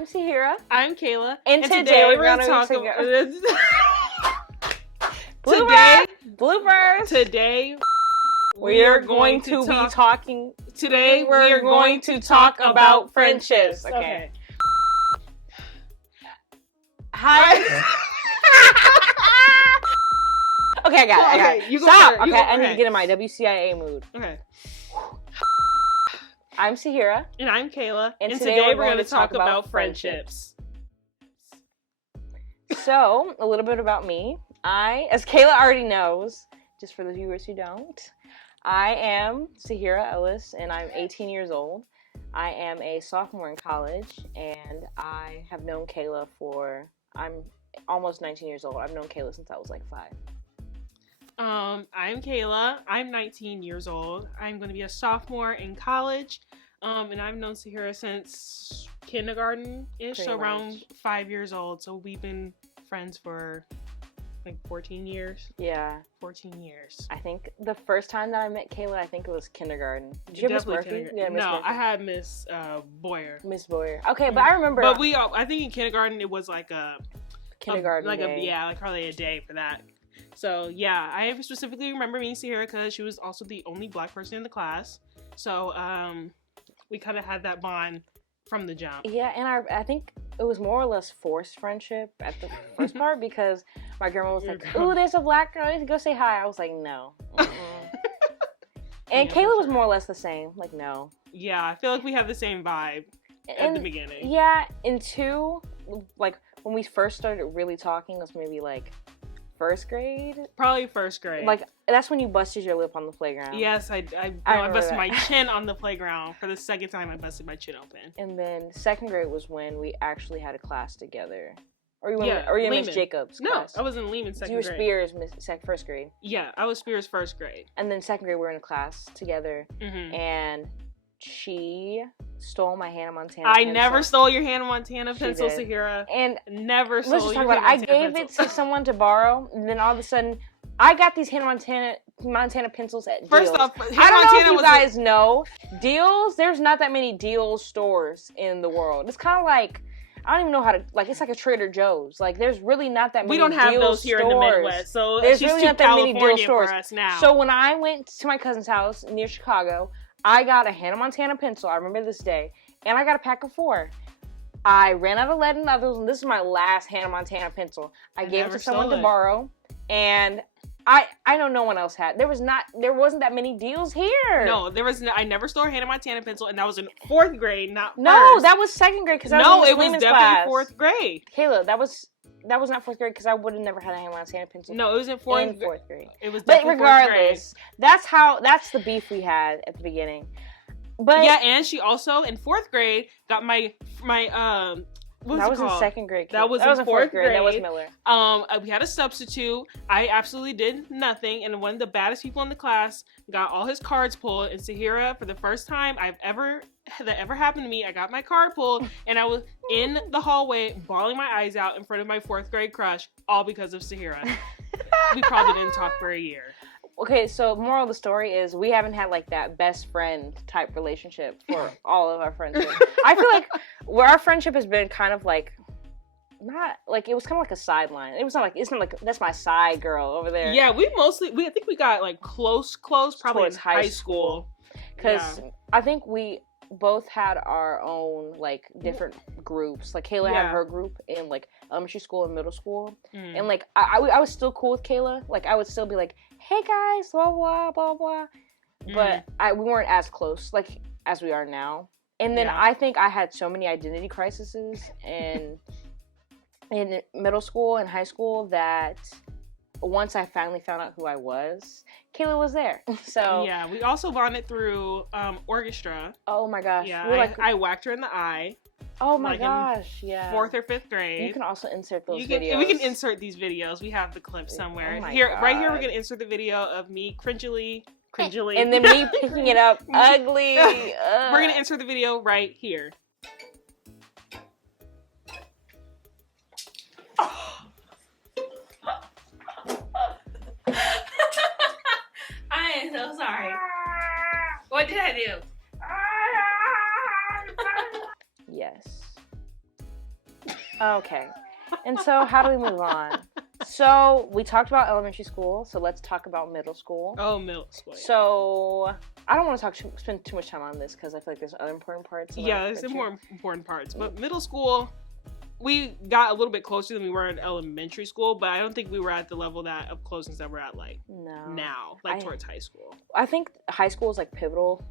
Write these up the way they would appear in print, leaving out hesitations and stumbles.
I'm Sahira. I'm Kayla. And today we're going to talk about... Bloopers! Today we are going to be talking... Today we're going to talk about friendships. Okay. Hi. Okay, I got it. You go Stop. first. Okay, I need to get in my WCIA mood. Okay. I'm Sahira. And I'm Kayla. And today we're going to talk about friendships. So, a little bit about me. As Kayla already knows, just for the viewers who don't, I am Sahira Ellis, and I'm 18 years old. I am a sophomore in college, and I have known Kayla I'm almost 19 years old. I've known Kayla since I was like 5. I'm Kayla. I'm 19 years old. I'm going to be a sophomore in college, and I've known Sahira since kindergarten-ish, so around 5 years old. So we've been friends for like 14 years. Yeah. 14 years. I think the first time that I met Kayla, I think it was kindergarten. Did you have Miss Murphy? Yeah, Miss Murphy. I had Miss Boyer. Miss Boyer. Okay, but I remember. But I think in kindergarten it was like a kindergarten day. Like hardly a day for that. So yeah, I specifically remember meeting Sahira because she was also the only black person in the class. So we kind of had that bond from the jump. Yeah, and I think it was more or less forced friendship at the first part because my grandma was like, "Ooh, there's a black girl. You go say hi." I was like, "No." And Kayla was more or less the same. Like, no. Yeah, I feel like we have the same vibe at the beginning. Yeah, and 2, like when we first started really talking, it was maybe like first grade? Probably first grade. Like, that's when you busted your lip on the playground. Yes, I busted my chin on the playground. For the second time, I busted my chin open. And then second grade was when we actually had a class together. Or you were in Miss Jacobs' class? No, I was in Lehman second grade. grade. You were Spears first grade? Yeah, I was Spears first grade. And then second grade, we were in a class together. Mm-hmm. And she stole my Hannah Montana pencil. I never stole your Hannah Montana pencil, Sahira. And never stole let's just talk your about Hannah it. I gave it to someone to borrow, and then all of a sudden, I got these Hannah Montana pencils at Deals. First off, I don't know if you guys know, Deals, there's not that many Deals stores in the world. It's kind of like, I don't even know how to, like, it's like a Trader Joe's. Like, there's really not that many Deals stores. We don't have those here in the Midwest, so there's really not that many Deals stores for us now. So when I went to my cousin's house near Chicago, I got a Hannah Montana pencil. I remember this day. And I got a pack of 4. I ran out of lead and others, and this is my last Hannah Montana pencil. I gave it to someone to borrow, and I know no one else had. There wasn't that many Deals here. No, I never stole a Hannah Montana pencil, and that was in 4th grade, not first. No, that was 2nd grade because it was definitely 4th grade. Kayla, that was not 4th grade because I would have never had a Hannah Montana pencil. No, it was in 4th grade. It was definitely 4th grade. That's the beef we had at the beginning. But yeah, and she also in 4th grade got my what was that it was called? in 2nd grade. That was in 4th grade. That was Miller. We had a substitute. I absolutely did nothing, and one of the baddest people in the class got all his cards pulled. And Sahira, for the first time that ever happened to me, I got my card pulled, and I was in the hallway bawling my eyes out in front of my 4th grade crush, all because of Sahira. We probably didn't talk for a year. Okay, so moral of the story is we haven't had like that best friend type relationship for all of our friendships. I feel like where our friendship has been kind of like, not like, it was kind of like a sideline. It's not like that's my side girl over there. Yeah, I think we got like close probably in high school. Because I think we both had our own like different groups. Like Kayla had her group in like elementary school and middle school, and like I was still cool with Kayla. Like I would still be like, "Hey guys, blah blah blah blah," but we weren't as close like as we are now. And then I think I had so many identity crises in middle school and high school that once I finally found out who I was, Kayla was there. So yeah, we also bonded through orchestra. Oh my gosh! Yeah, I whacked her in the eye. Oh my gosh! Yeah. 4th or 5th grade. You can also insert those videos. We can insert these videos. We have the clip somewhere. Oh my here, God. Right here, we're gonna insert the video of me cringily, and then me picking it up ugly. We're gonna insert the video right here. I am so sorry. What did I do? Yes. Okay. And so how do we move on? So we talked about elementary school, so let's talk about middle school. Oh, middle school. Yeah. So I don't want to spend too much time on this because I feel like there's other important parts. Yeah, there's more important parts. But middle school, we got a little bit closer than we were in elementary school, but I don't think we were at the level of closeness that we're at now, towards high school. I think high school is like pivotal,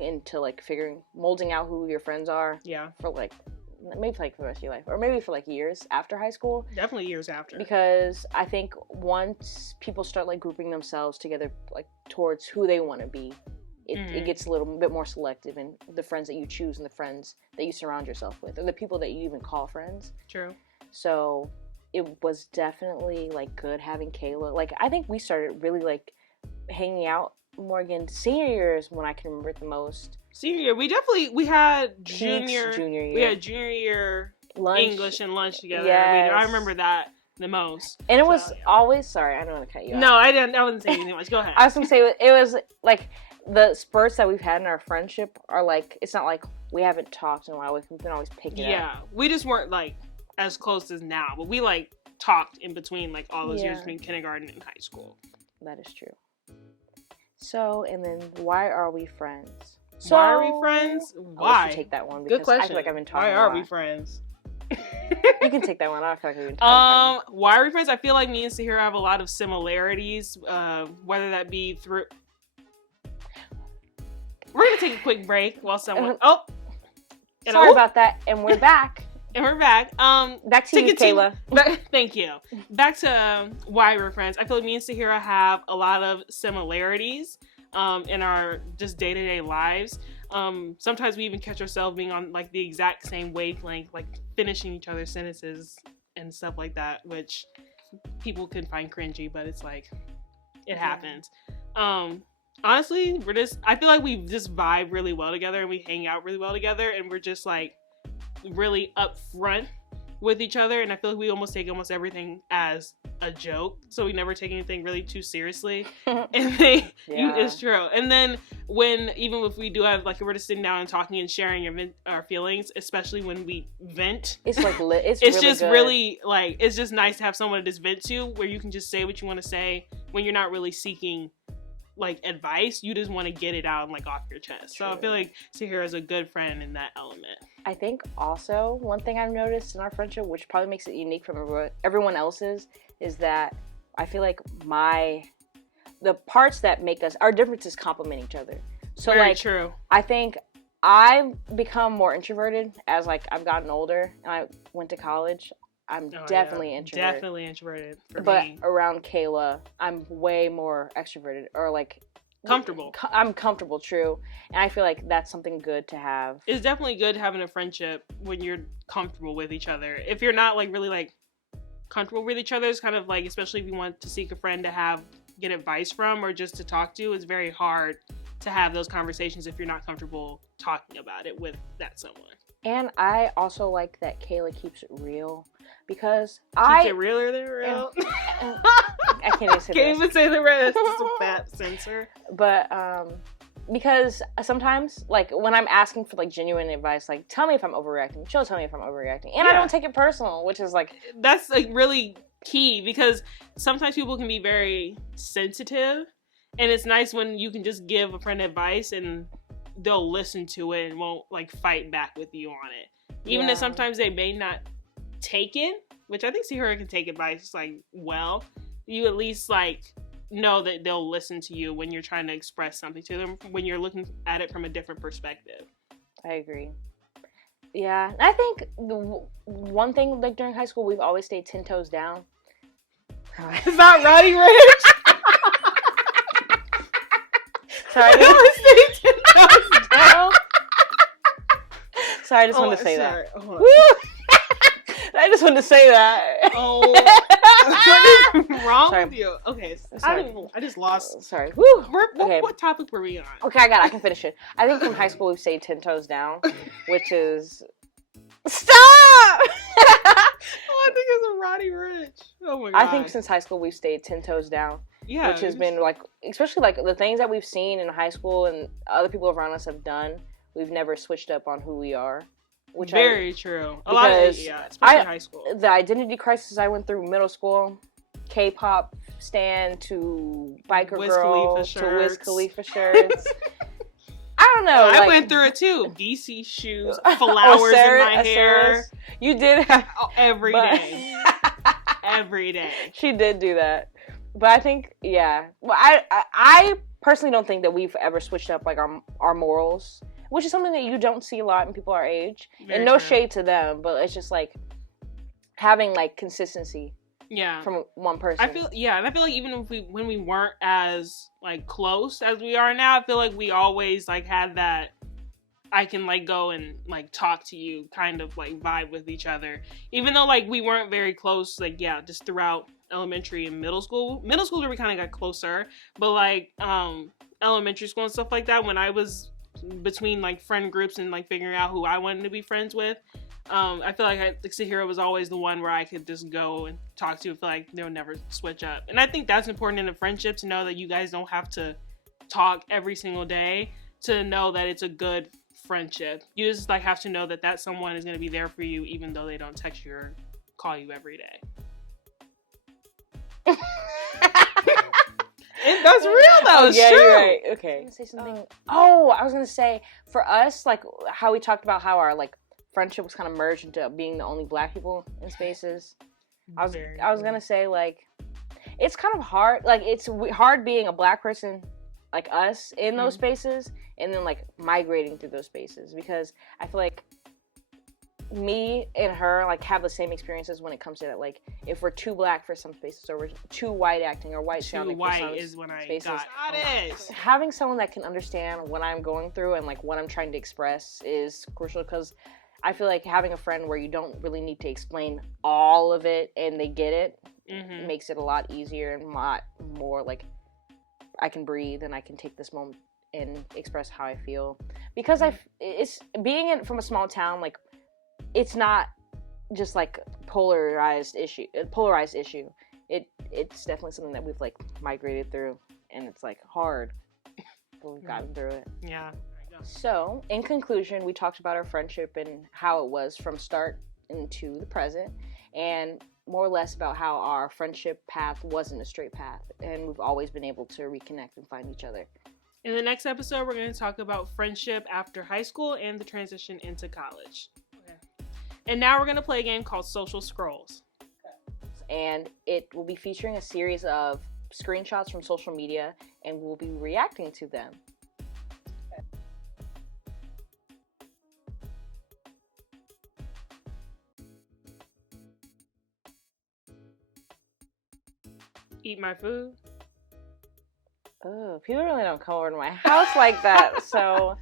into like molding out who your friends are. Yeah. For maybe for the rest of your life, or maybe for years after high school. Definitely years after. Because I think once people start grouping themselves together towards who they want to be, it gets a little bit more selective in the friends that you choose and the friends that you surround yourself with, or the people that you even call friends. True. So it was definitely good having Kayla. I think we started really hanging out more again. Senior year is when I can remember it the most. Senior year, we had junior year. We had junior year lunch. English and lunch together. Yes. I remember that the most. And it was always, sorry, I don't want to cut you off. No, I wasn't saying anything much. Go ahead. I was going to say, it was the spurts that we've had in our friendship are it's not we haven't talked in a while. We can always pick it up. Yeah, we just weren't as close as now, but we talked in between all those years between kindergarten and high school. That is true. So, and then why are we friends? Why are we friends? Why? I'll let you take that one because Good question. I feel like I've been talking. Why are we friends? You can take that one. I feel like we've been talking. Why are we friends? I feel like me and Sahira have a lot of similarities, whether that be through. We're gonna take a quick break while someone. Sorry about that, and we're back. And we're back. Back to you, Kayla. Thank you. Back to why we're friends. I feel like me and Sahira have a lot of similarities in our just day-to-day lives. Sometimes we even catch ourselves being on the exact same wavelength, finishing each other's sentences and stuff like that, which people can find cringy, but it's it happens. Honestly, I feel like we just vibe really well together and we hang out really well together, and we're just really upfront with each other, and I feel like we almost take everything as a joke, so we never take anything really too seriously. And it's true. And then even if we do have if we're just sitting down and talking and sharing our feelings, especially when we vent, it's it's really just good. Really it's just nice to have someone to just vent to, where you can just say what you want to say when you're not really seeking advice. You just want to get it out and off your chest. True. So I feel like Sahira is a good friend in that element. I think also one thing I've noticed in our friendship, which probably makes it unique from everyone else's, is that I feel like the parts that make us, our differences complement each other. So Very true. I think I've become more introverted as I've gotten older and I went to college. I'm definitely introverted. Definitely introverted for but me. Around Kayla, I'm way more extroverted, or comfortable. I'm comfortable, true. And I feel like that's something good to have. It's definitely good having a friendship when you're comfortable with each other. If you're not really comfortable with each other, it's kind of especially if you want to seek a friend to get advice from or just to talk to, it's very hard to have those conversations if you're not comfortable talking about it with that someone. And I also like that Kayla keeps it real. Because keeps it realer than real. I can't even say the rest. Can't even say the rest. It's a fat censor. But because sometimes when I'm asking for genuine advice, tell me if I'm overreacting. She'll tell me if I'm overreacting, and I don't take it personal, which is that's really key, because sometimes people can be very sensitive, and it's nice when you can just give a friend advice and they'll listen to it and won't fight back with you on it, even if sometimes they may not take it, which I think Sahira can take advice well. You at least know that they'll listen to you when you're trying to express something to them, when you're looking at it from a different perspective. I agree. Yeah, I think the one thing during high school, we've always stayed 10 toes down. Is that Roddy Rich? Sorry, I always stayed 10 toes down. Sorry, I just wanted to say that. Woo! I just wanted to say that. Oh, what is wrong with you? Okay, I just lost. Sorry. Woo. What topic were we on? Okay, I can finish it. I think from high school we've stayed 10 toes down, which is stop. I think it's a Roddy Rich. Oh my god. I think since high school we've stayed 10 toes down. Yeah, which has been especially the things that we've seen in high school and other people around us have done. We've never switched up on who we are. which very true. A lot of especially high school. The identity crisis I went through middle school, K-pop stan to biker Wiz girl Khalifa to Wiz Khalifa shirts. I don't know. I went through it too. DC shoes, flowers in my hair. You did have every day. Every day. She did do that, but I think Well, I personally don't think that we've ever switched up like our morals, which is something that you don't see a lot in people our age. Very and no true. shade to them, but it's just like having like consistency. Yeah. From one person. I feel like even if when we weren't as like close as we are now, I feel like we always like had that I can like go and like talk to you kind of like vibe with each other. Even though like we weren't very close, like just throughout elementary and middle school. Middle school we kind of got closer, but like elementary school and stuff like that, when I was between like friend groups and like figuring out who I wanted to be friends with, I feel like Sahira was always the one where I could just go and talk to. I feel like they'll never switch up. And I think that's important in a friendship, to know that you guys don't have to talk every single day to know that it's a good friendship. You just like have to know that someone is going to be there for you even though they don't text you or call you every day. That's real though. It's true. You're right. Okay. I was gonna say something. I was gonna say, for us, like how we talked about how our like friendship was kind of merged into being the only black people in spaces. I was gonna say, like, it's kind of hard. Like, it's hard being a black person like us in those spaces, and then like migrating through those spaces, because I feel like me and her like have the same experiences when it comes to that. Like, if we're too black for some spaces, or we're too white acting or white sounding for some is when spaces, got it. Having someone that can understand what I'm going through and like what I'm trying to express is crucial, because I feel like having a friend where you don't really need to explain all of it and they get it, makes it a lot easier and a lot more like I can breathe and I can take this moment and express how I feel. Because it's being from a small town, like, it's not just like polarized issue. It's definitely something that we've like migrated through, and it's like hard, but we've gotten through it. Yeah. So, in conclusion, we talked about our friendship and how it was from start into the present, and more or less about how our friendship path wasn't a straight path, and we've always been able to reconnect and find each other. In the next episode, we're going to talk about friendship after high school and the transition into college. Okay. And now we're going to play a game called Social Scrolls. And it will be featuring a series of screenshots from social media, and we'll be reacting to them. Eat my food. Oh, people really don't come over to my house like that. So,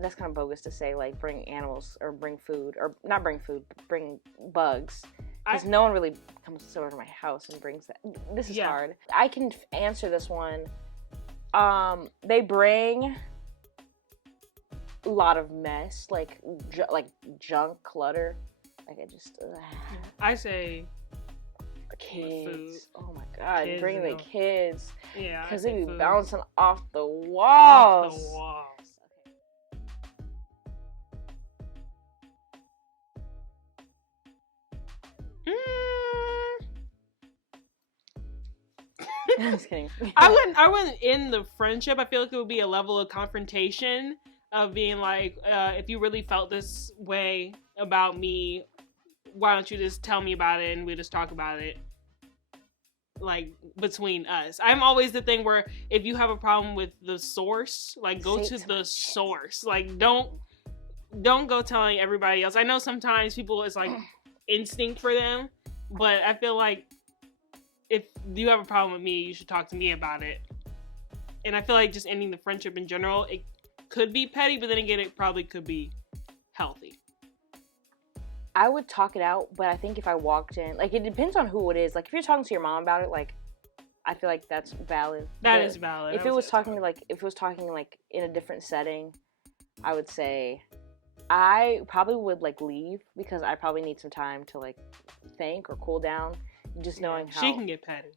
that's kind of bogus to say, like, bring animals or bring food, or not bring food, but bring bugs. Because no one really comes over to my house and brings that. This is hard. I can answer this one. They bring a lot of mess, like junk, clutter. Like, I say kids. Food. Oh my god, Kids, bring the kids. Yeah, because they be food. bouncing off the walls. I'm just kidding. I wouldn't end the friendship. I feel like it would be a level of confrontation of being like, if you really felt this way about me, why don't you just tell me about it and we just talk about it, like, between us. I'm always the thing where if you have a problem with the source, like, go to the source. Like, don't go telling everybody else. I know sometimes people, it's like instinct for them, but I feel like if you have a problem with me, you should talk to me about it. And I feel like just ending the friendship in general, it could be petty, but then again, it probably could be healthy. I would talk it out, but I think if I walked in, like, it depends on who it is. Like, if you're talking to your mom about it, like, I feel like that's valid. That is valid. If it was talking in a different setting, I would say I probably would like leave, because I probably need some time to like think or cool down. Just knowing how she can get petty.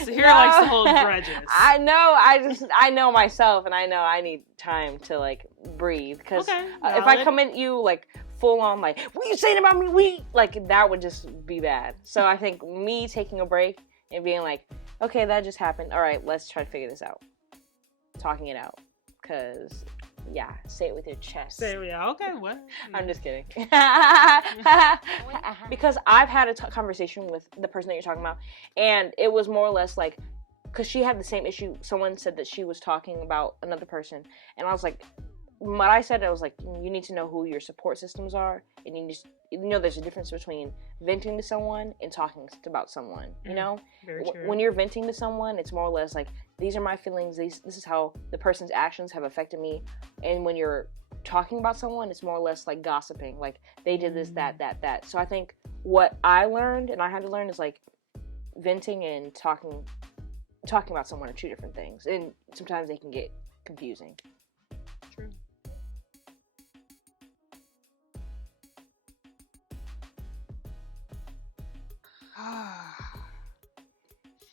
Sahira likes to hold grudges. I know. I know myself, and I know I need time to like breathe. Because if I come at you like full on, like, what are you saying about me? Like that would just be bad. So I think me taking a break and being like, okay, that just happened. All right, let's try to figure this out. Talking it out, because. Yeah, say it with your chest. Okay, what? I'm just kidding. Because I've had a conversation with the person that you're talking about, and it was more or less like, because she had the same issue. Someone said that she was talking about another person, and I was like, what I said, I was like, you need to know who your support systems are, and you just, there's a difference between venting to someone and talking about someone, you know? Very true. When you're venting to someone, it's more or less like, these are my feelings, this is how the person's actions have affected me, and when you're talking about someone, it's more or less like gossiping, like, they did this, that. So I think what I learned, and I had to learn, is like, venting and talking about someone are two different things, and sometimes they can get confusing. True.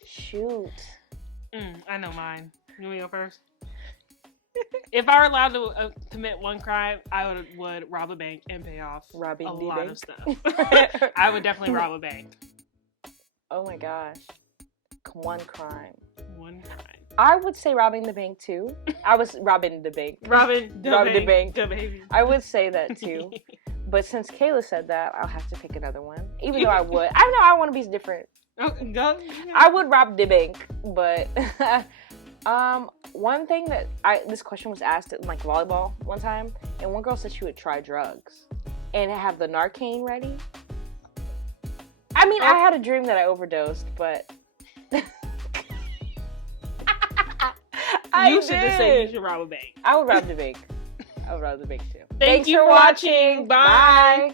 Shoot. I know mine. You want me to go first? If I were allowed to commit one crime, I would rob a bank and pay off Robbing a the lot bank? of stuff. I would definitely rob a bank. Oh my gosh. One crime. One crime. I would say robbing the bank too. I was robbing the bank. Robbing the bank. The baby. I would say that too. But since Kayla said that, I'll have to pick another one. Even though I would. I know I want to be different. Oh, go. Yeah. I would rob the bank, but one thing that this question was asked at like volleyball one time, and one girl said she would try drugs and have the Narcan ready. I mean, I had a dream that I overdosed, but You should just say you should rob a bank. I would rob the bank. I would rob the bank too. Thanks for watching. Bye.